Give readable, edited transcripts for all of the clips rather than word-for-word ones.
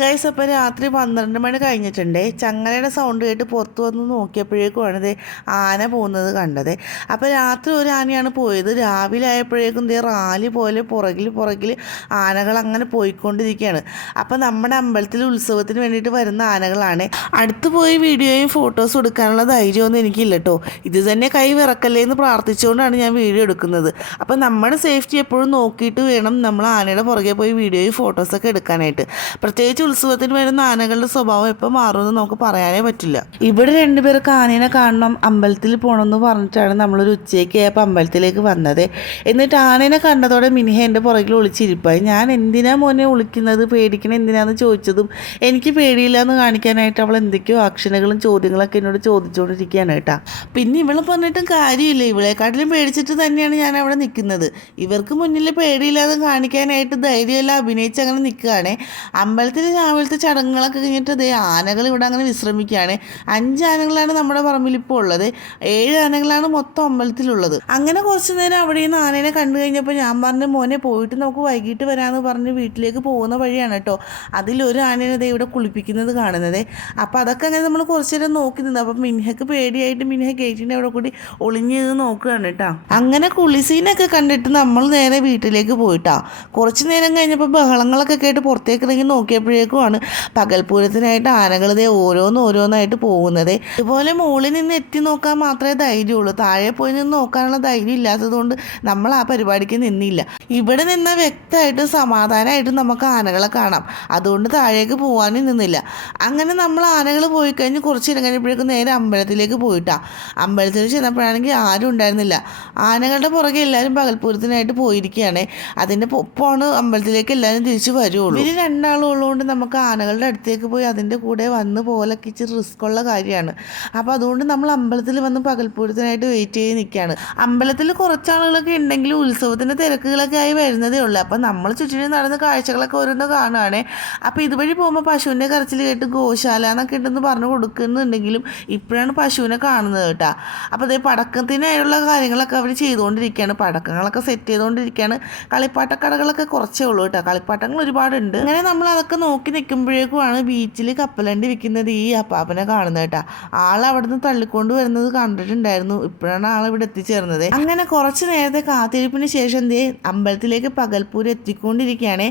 Guys അപ്പോൾ രാത്രി 12 മണി കഴിഞ്ഞിട്ടുണ്ട്. ചങ്ങലയുടെ സൗണ്ട് കേട്ട് പുറത്ത് വന്ന് നോക്കിയപ്പോഴേക്കുമാണ് ഇത് ആന പോകുന്നത് കണ്ടത്. അപ്പോൾ രാത്രി ഒരു ആനയാണ് പോയത്. രാവിലെ ആയപ്പോഴേക്കും ഇതേ റാലി പോലെ പുറകിൽ ആനകൾ അങ്ങനെ പോയിക്കൊണ്ടിരിക്കുകയാണ്. അപ്പോൾ നമ്മുടെ അമ്പലത്തിൽ ഉത്സവത്തിന് വേണ്ടിയിട്ട് വരുന്ന ആനകളാണ്. അടുത്ത് പോയി വീഡിയോയും ഫോട്ടോസും എടുക്കാനുള്ള ധൈര്യമൊന്നും എനിക്കില്ല കേട്ടോ. ഇത് തന്നെ കൈ വിറക്കല്ലേ എന്ന് പ്രാർത്ഥിച്ചുകൊണ്ടാണ് ഞാൻ വീഡിയോ എടുക്കുന്നത്. അപ്പോൾ നമ്മുടെ സേഫ്റ്റി എപ്പോഴും നോക്കിയിട്ട് വേണം നമ്മൾ ആനയുടെ പുറകെ പോയി വീഡിയോയും ഫോട്ടോസൊക്കെ എടുക്കാനായിട്ട്. പ്രത്യേകിച്ച് ഉത്സവത്തിന് വരുന്ന ആനകളുടെ സ്വഭാവം എപ്പോൾ മാറുമെന്ന് നമുക്ക് പറയാനേ പറ്റില്ല. ഇവിടെ രണ്ടുപേർക്ക് ആനേനെ കാണണം, അമ്പലത്തിൽ പോകണമെന്ന് പറഞ്ഞിട്ടാണ് നമ്മളൊരു ഉച്ചയ്ക്ക് ആയപ്പോൾ അമ്പലത്തിലേക്ക് വന്നത്. എന്നിട്ട് ആനേനെ കണ്ടതോടെ മിനിഹ എൻ്റെ പുറകിൽ ഒളിച്ചിരിപ്പായി. ഞാൻ എന്തിനാ മോനെ ഒളിക്കുന്നത്, പേടിക്കണ എന്തിനാന്ന് ചോദിച്ചതും എനിക്ക് പേടിയില്ല എന്ന് കാണിക്കാനായിട്ട് അവൾ എന്തൊക്കെയോ ആക്ഷനുകളും ചോദ്യങ്ങളൊക്കെ എന്നോട് ചോദിച്ചുകൊണ്ടിരിക്കുകയാണ് കേട്ടോ. പിന്നെ ഇവളെ പറഞ്ഞിട്ടും കാര്യമില്ല, ഇവളെക്കാട്ടിലും പേടിച്ചിട്ട് തന്നെയാണ് ഞാൻ അവിടെ നിൽക്കുന്നത്. ഇവർക്ക് മുന്നിൽ പേടിയില്ലാതെ കാണിക്കാനായിട്ട് ധൈര്യമെല്ലാം അഭിനയിച്ച് അങ്ങനെ നിൽക്കുകയാണ്. അമ്പലത്തിൽ രാവിലത്തെ ചടങ്ങുകളൊക്കെ കഴിഞ്ഞിട്ട് അതേ ആനകൾ ഇവിടെ അങ്ങനെ വിശ്രമിക്കുകയാണ്. 5 ആനകളാണ് നമ്മുടെ പറമ്പിൽ ഇപ്പോൾ ഉള്ളത്. 7 ആനകളാണ് മൊത്തം അമ്പലത്തിലുള്ളത്. അങ്ങനെ കുറച്ച് നേരം അവിടെ നിന്ന് ആനേനെ കണ്ടു കഴിഞ്ഞപ്പോൾ ഞാൻ പറഞ്ഞു, മോനെ പോയിട്ട് നമുക്ക് വൈകിട്ട് വരാമെന്ന് പറഞ്ഞ് വീട്ടിലേക്ക് പോകുന്ന വഴിയാണ് കേട്ടോ അതിലൊരു ആനേനെ ദേ ഇവിടെ കുളിപ്പിക്കുന്നത് കാണുന്നത്. അപ്പോൾ അതൊക്കെ അങ്ങനെ നമ്മൾ കുറച്ച് നേരം നോക്കി നിന്ന്. അപ്പം മിൻഹയ്ക്ക് പേടിയായിട്ട് മിൻഹ ഗേറ്റിൻ്റെ അവിടെ കൂടി ഒളിഞ്ഞ് നോക്കുകയാണ് കേട്ടോ. അങ്ങനെ കുളിസീനൊക്കെ കണ്ടിട്ട് നമ്മൾ നേരെ വീട്ടിലേക്ക് പോയിട്ടാ. കുറച്ച് നേരം കഴിഞ്ഞപ്പോൾ ബഹളങ്ങളൊക്കെ കേട്ട് പുറത്തേക്ക് ഇറങ്ങി നോക്കിയപ്പോഴേക്കുമാണ് പകൽപൂരത്തിനായിട്ട് ആനകൾ ഇതേ ഓരോന്നായിട്ട് പോകുന്നത്. ഇതുപോലെ മുകളിൽ നിന്ന് എത്തി നോക്കാൻ മാത്രമേ ധൈര്യമുള്ളൂ. താഴെ പോയി നിന്ന് നോക്കാനുള്ള ധൈര്യം ഇല്ലാത്തതുകൊണ്ട് നമ്മൾ ആ പരിപാടിക്ക് നിന്നില്ല. ഇവിടെ നിന്ന് വ്യക്തമായിട്ടും സമാധാനമായിട്ടും നമുക്ക് ആനകളെ കാണാം. അതുകൊണ്ട് താഴേക്ക് പോകാനും നിന്നില്ല. അങ്ങനെ നമ്മൾ ആനകൾ പോയി കഴിഞ്ഞ് കുറച്ച് ഇടം കഴിഞ്ഞപ്പോഴേക്കും നേരെ അമ്പലത്തിലേക്ക് പോയിട്ടാ. അമ്പലത്തിൽ ചെന്നപ്പോഴാണെങ്കിൽ ആരും ഉണ്ടായിരുന്നില്ല. ആനകളുടെ പുറകെ എല്ലാവരും പകൽപൂരത്തിനായിട്ട് പോയിരിക്കുകയാണ്. അതിൻ്റെ ഒപ്പമാണ് അമ്പലത്തിലേക്ക് എല്ലാവരും തിരിച്ചു വരുള്ളൂ. ഇവർ രണ്ടാളും ഉള്ളതുകൊണ്ട് നമുക്ക് ആനകളുടെ അടുത്തേക്ക് പോയി അതിൻ്റെ കൂടെ വന്ന് പോലൊക്കെ ഇച്ചിരി റിസ്ക് ഉള്ള കാര്യമാണ്. അപ്പോൾ അതുകൊണ്ട് നമ്മൾ അമ്പലത്തിൽ വന്ന് പകൽപൂരത്തിനായിട്ട് വെയിറ്റ് ചെയ്ത് നിൽക്കുകയാണ്. അമ്പലത്തിൽ കുറച്ചാളുകളൊക്കെ ഉണ്ടെങ്കിലും ഉത്സവത്തിൻ്റെ തിരക്കുകളൊക്കെ ആയി വരുന്നതേ ഉള്ളൂ. അപ്പോൾ നമ്മൾ ചുറ്റിനും നടന്ന കാഴ്ചകളൊക്കെ ഓരോന്ന് കാണുകയാണ്. അപ്പോൾ ഇതുവഴി പോകുമ്പോൾ പശുവിൻ്റെ കരച്ചിൽ കേട്ട് ഗോശാല എന്നൊക്കെ ഉണ്ടെന്ന് പറഞ്ഞു കൊടുക്കുന്നുണ്ടെങ്കിലും ഇപ്പോഴാണ് പശുവിനെ കാണുന്നത് കേട്ടോ. അപ്പോൾ അതേ പടക്കത്തിനായുള്ള കാര്യങ്ങളൊക്കെ അവർ ചെയ്തുകൊണ്ടിരിക്കുകയാണ്. പടക്കങ്ങളൊക്കെ സെറ്റ് ചെയ്തുകൊണ്ടിരിക്കുകയാണ്. കളിപ്പാട്ടക്കടകളൊക്കെ കുറച്ചേ ഉള്ളൂ കേട്ടോ, കളിപ്പാട്ടങ്ങൾ ഒരുപാടുണ്ട്. അങ്ങനെ നമ്മൾ അതൊക്കെ നോക്കി നിൽക്കുമ്പോഴേക്കുമാണ് ബീച്ചിൽ കപ്പലണ്ടി വിൽക്കുന്നത് ഈ അപ്പാപ്പനെ കാണുന്നത് കേട്ടോ. അവിടെ നിന്ന് തള്ളിക്കൊണ്ട് വരുന്നത് കണ്ടിട്ടുണ്ടായിരുന്നു. ഇപ്പോഴാണ് ആളിവിടെ എത്തിച്ചേർന്നത്. അങ്ങനെ കുറച്ച് നേരത്തെ കാത്തിരിപ്പിന് ശേഷം ദേ അമ്പലത്തിലേക്ക് പകൽപൂരം എത്തിക്കൊണ്ടിരിക്കുകയാണ്.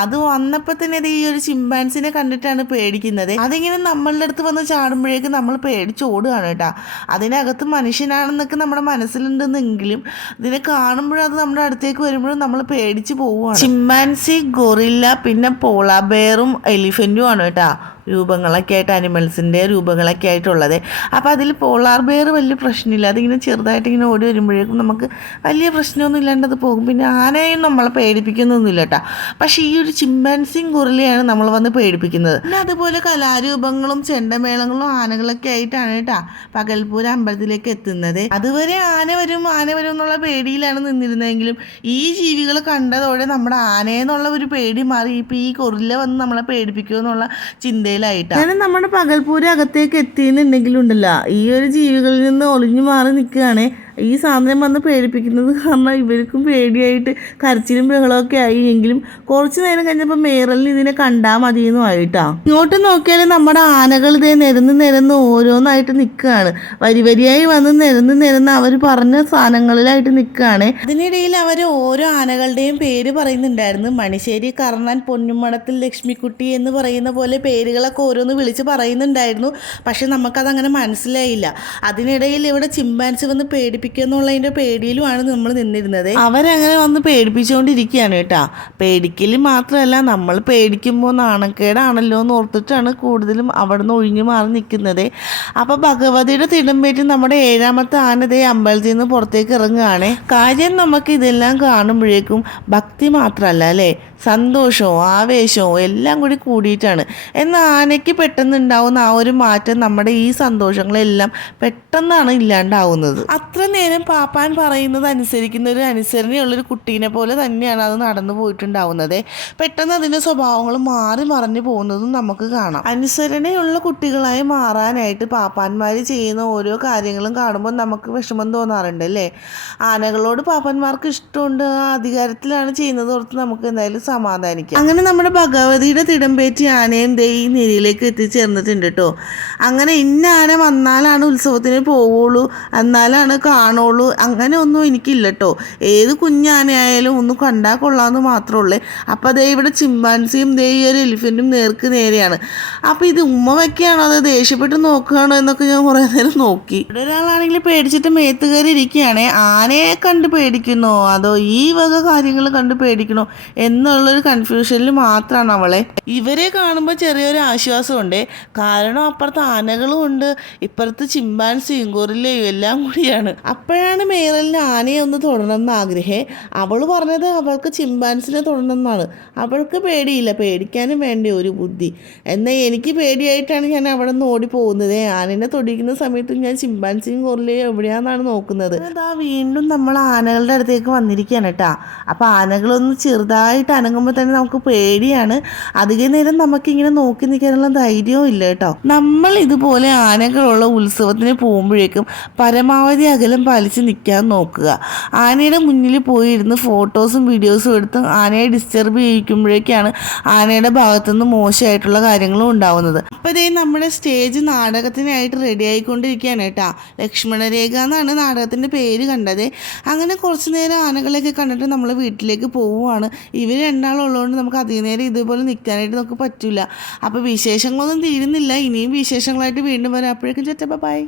അത് വന്നപ്പോൾ തന്നെ ഈ ഒരു ചിമ്പാൻസിനെ കണ്ടിട്ടാണ് പേടിക്കുന്നത്. അതിങ്ങനെ നമ്മളുടെ അടുത്ത് വന്ന് ചാടുമ്പോഴേക്കും നമ്മൾ പേടിച്ചോടുകയാണ് കേട്ടോ. അതിനകത്ത് മനുഷ്യനാണെന്നൊക്കെ നമ്മുടെ മനസ്സിലുണ്ടെന്നെങ്കിലും ഇതിനെ കാണുമ്പോഴും അത് നമ്മുടെ അടുത്തേക്ക് വരുമ്പോഴും നമ്മൾ പേടിച്ച് പോവുകയാണ്. ചിമ്പാൻസി, ഗൊറില്ല, പിന്നെ പോളാ ബെയറും എലിഫൻറ്റും ആണ് കേട്ടോ രൂപങ്ങളൊക്കെ ആയിട്ട്, അനിമൽസിൻ്റെ രൂപങ്ങളൊക്കെ ആയിട്ടുള്ളത്. അപ്പോൾ അതിൽ പോളാർ ബെയർ വലിയ പ്രശ്നമില്ല. അതിങ്ങനെ ചെറുതായിട്ട് ഇങ്ങനെ ഓടി വരുമ്പോഴേക്കും നമുക്ക് വലിയ പ്രശ്നമൊന്നും ഇല്ലാണ്ട് അത് പോകും. പിന്നെ ആനയും നമ്മളെ പേടിപ്പിക്കുന്നൊന്നുമില്ല കേട്ടോ. പക്ഷേ ഈ ഒരു ചിമ്പാൻസിയും ഗൊറില്ലയാണ് നമ്മൾ വന്ന് പേടിപ്പിക്കുന്നത്. പിന്നെ അതുപോലെ കലാരൂപങ്ങളും ചെണ്ടമേളങ്ങളും ആനകളൊക്കെ ആയിട്ടാണ് കേട്ടോ പകൽപൂരം അമ്പലത്തിലേക്ക് എത്തുന്നത്. അതുവരെ ആന വരും എന്നുള്ള പേടിയിലാണ് നിന്നിരുന്നതെങ്കിലും ഈ ജീവികളെ കണ്ടതോടെ നമ്മുടെ ആനയെന്നുള്ള ഒരു പേടി മാറി. ഇപ്പോൾ ഈ ഗൊറില്ല വന്ന് നമ്മളെ പേടിപ്പിക്കുമെന്നുള്ള ചിന്തയിലായിട്ടാണ്. അങ്ങനെ നമ്മുടെ പകൽപൂരം അകത്തേക്ക് എത്തിയെന്നുണ്ടെങ്കിലുണ്ടല്ല ഈ ഒരു ജീവികളിൽ നിന്ന് ഒളിഞ്ഞു മാറി നിൽക്കുകയാണ്. ഈ സാധനം വന്ന് പേടിപ്പിക്കുന്നത് കാരണം ഇവർക്കും പേടിയായിട്ട് കരച്ചിലും ബഹളമൊക്കെ ആയി. എങ്കിലും കുറച്ച് നേരം കഴിഞ്ഞപ്പോൾ മേറലിന് ഇതിനെ കണ്ടാൽ മതിയെന്നും ആയിട്ടാ. ഇങ്ങോട്ട് നോക്കിയാൽ നമ്മുടെ ആനകൾ ഇതേ നിരന്ന് ഓരോന്നായിട്ട് നിൽക്കുകയാണ്. വരിയായി വന്ന് നിരന്ന് അവർ പറഞ്ഞ സാധനങ്ങളിലായിട്ട് നിൽക്കുകയാണ്. അതിനിടയിൽ അവർ ഓരോ ആനകളുടെയും പേര് പറയുന്നുണ്ടായിരുന്നു. മണിശ്ശേരി കർണൻ, പൊന്നുമടത്തിൽ ലക്ഷ്മിക്കുട്ടി എന്ന് പറയുന്ന പോലെ പേരുകളൊക്കെ ഓരോന്ന് വിളിച്ച് പറയുന്നുണ്ടായിരുന്നു. പക്ഷെ നമുക്കതങ്ങനെ മനസ്സിലായില്ല. അതിനിടയിൽ ഇവിടെ ചിമ്പാൻസി വന്ന് എന്നുള്ളതിൻ്റെ പേടിയിലുമാണ് നമ്മൾ നിന്നിരുന്നത്. അവരങ്ങനെ വന്ന് പേടിപ്പിച്ചുകൊണ്ടിരിക്കുകയാണ് കേട്ടോ. പേടിക്കൽ മാത്രമല്ല, നമ്മൾ പേടിക്കുമ്പോൾ നാണക്കേടാണല്ലോ എന്ന് ഓർത്തിട്ടാണ് കൂടുതലും അവിടെ നിന്ന് ഒഴിഞ്ഞു മാറി നിൽക്കുന്നത്. അപ്പോൾ ഭഗവതിയുടെ തിടമ്പേറ്റ് നമ്മുടെ 7ാമത്തെ ആനതേ അമ്പലത്തിൽ നിന്ന് പുറത്തേക്ക് ഇറങ്ങുകയാണ്. കാര്യം നമുക്ക് ഇതെല്ലാം കാണുമ്പോഴേക്കും ഭക്തി മാത്രമല്ല അല്ലേ, സന്തോഷവും ആവേശവും എല്ലാം കൂടി കൂടിയിട്ടാണ്. എന്നാൽ ആനയ്ക്ക് പെട്ടെന്ന് ഉണ്ടാവുന്ന ആ ഒരു മാറ്റം നമ്മുടെ ഈ സന്തോഷങ്ങളെല്ലാം പെട്ടെന്നാണ് ഇല്ലാണ്ടാവുന്നത്. അത്ര നേരം പാപ്പാൻ പറയുന്നത് അനുസരിക്കുന്ന ഒരു അനുസരണയുള്ളൊരു കുട്ടീനെ പോലെ തന്നെയാണ് അത് നടന്നു പോയിട്ടുണ്ടാവുന്നത്. പെട്ടെന്ന് അതിൻ്റെ സ്വഭാവങ്ങൾ മാറി മറിഞ്ഞു പോകുന്നതും നമുക്ക് കാണാം. അനുസരണയുള്ള കുട്ടികളായി മാറാനായിട്ട് പാപ്പാന്മാർ ചെയ്യുന്ന ഓരോ കാര്യങ്ങളും കാണുമ്പോൾ നമുക്ക് വിഷമം തോന്നാറുണ്ട് അല്ലേ. ആനകളോട് പാപ്പന്മാർക്ക് ഇഷ്ടമുണ്ട്, അധികാരത്തിലാണ് ചെയ്യുന്നത് ഓർത്ത് നമുക്ക് എന്തായാലും സമാധാനിക്കാം. അങ്ങനെ നമ്മുടെ ഭഗവതിയുടെ തിടമ്പേറ്റി ആനയും ദേ ഈ നിരയിലേക്ക് എത്തിച്ചേർന്നിട്ടുണ്ട് കേട്ടോ. അങ്ങനെ ഇന്ന ആന വന്നാലാണ് ഉത്സവത്തിന് പോവുള്ളൂ, എന്നാലാണ് കാണുള്ളൂ, അങ്ങനെ ഒന്നും എനിക്കില്ല കേട്ടോ. ഏത് കുഞ്ഞാനയായാലും ഒന്ന് കണ്ടാൽ കൊള്ളാമെന്ന് മാത്രമേ ഉള്ളൂ. അപ്പോൾ അതേ ഇവിടെ ചിമ്പാൻസിയും ദേ ഈ ഒരു എലിഫൻറ്റും നേർക്ക് നേരെയാണ്. അപ്പോൾ ഇത് ഉമ്മ വയ്ക്കുകയാണോ അതോ ദേഷ്യപ്പെട്ട് നോക്കുകയാണോ എന്നൊക്കെ ഞാൻ കുറേ നേരം നോക്കി. ഇവിടെ ഒരാളാണെങ്കിൽ പേടിച്ചിട്ട് മേത്ത് കയറി ഇരിക്കുകയാണേ. ആനയെ കണ്ട് പേടിക്കുന്നോ അതോ ഈ വക കാര്യങ്ങൾ കണ്ട് പേടിക്കണോ എന്നുള്ളൊരു കൺഫ്യൂഷനിൽ മാത്രമാണ് അവളെ. ഇവരെ കാണുമ്പോൾ ചെറിയൊരു ആശ്വാസമുണ്ട്. കാരണം അപ്പുറത്ത് ആനകളും ഉണ്ട്, ഇപ്പുറത്ത് ചിമ്പാൻസിയും ഗൊറില്ലയും എല്ലാം കൂടിയാണ്. അപ്പോഴാണ് മേറലിന് ആനയെ ഒന്ന് തൊടണമെന്ന് ആഗ്രഹം. അവൾ പറഞ്ഞത് അവൾക്ക് ചിമ്പാൻസിനെ തൊടണമെന്നാണ്. അവൾക്ക് പേടിയില്ല, പേടിക്കാനും വേണ്ട ഒരു ബുദ്ധി. എന്നാൽ എനിക്ക് പേടിയായിട്ടാണ് ഞാൻ അവിടെ നിന്ന് ഓടി പോകുന്നത്. ആനനെ തൊടിക്കുന്ന സമയത്ത് ഞാൻ ചിമ്പാൻസിയും ഗൊറില്ലയും എവിടെയാണെന്നാണ് നോക്കുന്നത്. അതാ വീണ്ടും നമ്മൾ ആനകളുടെ അടുത്തേക്ക് വന്നിരിക്കുകയാണ് കേട്ടോ. അപ്പോൾ ആനകളൊന്ന് ചെറുതായിട്ട് അനങ്ങുമ്പോൾ തന്നെ നമുക്ക് പേടിയാണ്. അധികം നേരം നമുക്കിങ്ങനെ നോക്കി നിൽക്കാനുള്ള ധൈര്യവും ഇല്ല കേട്ടോ. നമ്മൾ ഇതുപോലെ ആനകളുള്ള ഉത്സവത്തിന് പോകുമ്പോഴേക്കും പരമാവധി അകലം പാലിച്ച് നിൽക്കാൻ നോക്കുക. ആനയുടെ മുന്നിൽ പോയി ഇരുന്ന് ഫോട്ടോസും വീഡിയോസും എടുത്ത് ആനയെ ഡിസ്റ്റർബ് ചെയ്യിക്കുമ്പോഴേക്കാണ് ആനയുടെ ഭാഗത്തുനിന്ന് മോശമായിട്ടുള്ള കാര്യങ്ങളും ഉണ്ടാവുന്നത്. അപ്പോൾ ഇതേ നമ്മുടെ സ്റ്റേജ് നാടകത്തിനായിട്ട് റെഡി ആയിക്കൊണ്ടിരിക്കുകയാണ് കേട്ടോ. ലക്ഷ്മണരേഖ എന്നാണ് നാടകത്തിൻ്റെ പേര് കണ്ടത്. അങ്ങനെ കുറച്ച് നേരം ആനകളെയൊക്കെ കണ്ടിട്ട് നമ്മൾ വീട്ടിലേക്ക് പോവുകയാണ്. ഇവർ രണ്ടാളുള്ളതുകൊണ്ട് നമുക്ക് അധികം നേരം ഇതുപോലെ നിൽക്കാനായിട്ട് നമുക്ക് പറ്റില്ല. അപ്പോൾ വിശേഷങ്ങളൊന്നും തീരുന്നില്ല. ഇനിയും വിശേഷങ്ങളായിട്ട് വീണ്ടും വരാം. അപ്പോഴേക്കും ബൈ.